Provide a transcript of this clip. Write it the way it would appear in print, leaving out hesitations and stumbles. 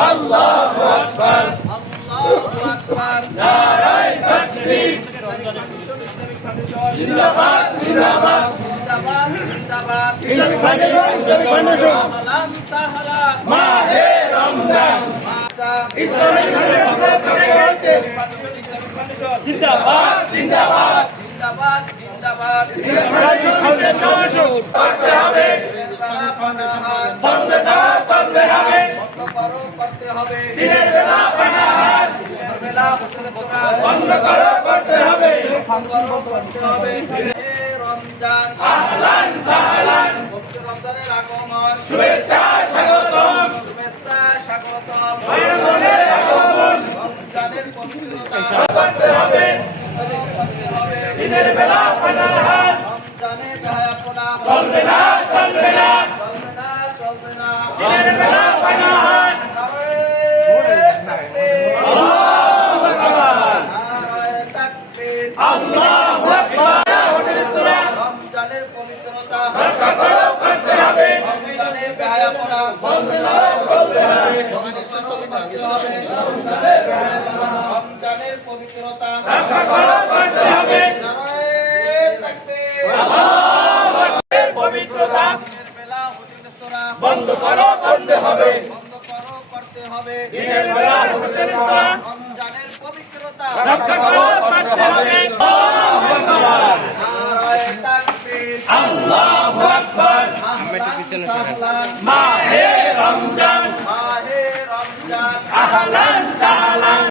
আল্লাহু আকবার আল্লাহু আকবার নারায়ে তাকবীর জিন্দাবাদ জিন্দাবাদ জিন্দাবাদ জিন্দাবাদ ইসলামিক ফাউন্ডেশন মাহে রমজান ইসলামিক ফাউন্ডেশন জিন্দাবাদ জিন্দাবাদ জিন্দাবাদ জিন্দাবাদ ইসলামিক ফাউন্ডেশন করতে হবে বন্ধ না করতে হবে করতে হবে দিনের বেলা পানাহার দিনের বেলা বন্ধ করতে হবে করতে হবে রমজান আহলান সাহলান পবিত্র রমজানের আগমন শুভেচ্ছা স্বাগতম শুভেচ্ছা স্বাগতম রমজানের আগমন রমজানের পবিত্রতা করতে হবে দিনের বেলা পানাহার রমজানে বেহায়াপনা চলবে না চলবে না চলবে না চলবে না দিনের বেলা পানাহার আল্লাহু আকবার নারায়ে তাকবীর আল্লাহু আকবার রমজানের পবিত্রতা রক্ষা করতে হবে রমজানে বেহায়াপনা চলবে না চলবে না রমজানের পবিত্রতা রক্ষা করতে হবে নারায়ে তাকবীর আল্লাহু আকবার পবিত্রতা দিনের বেলা হুজুরের সূরা বন্ধ করতে হবে বন্ধ করতে হবে দিনের বেলা হুজুরের সূরা রমজানের পবিত্রতা রক্ষা করতে হবে আল্লাহু আকবার নারায়ে তাকবীর আল্লাহু আকবার মাহে রমজান আহলান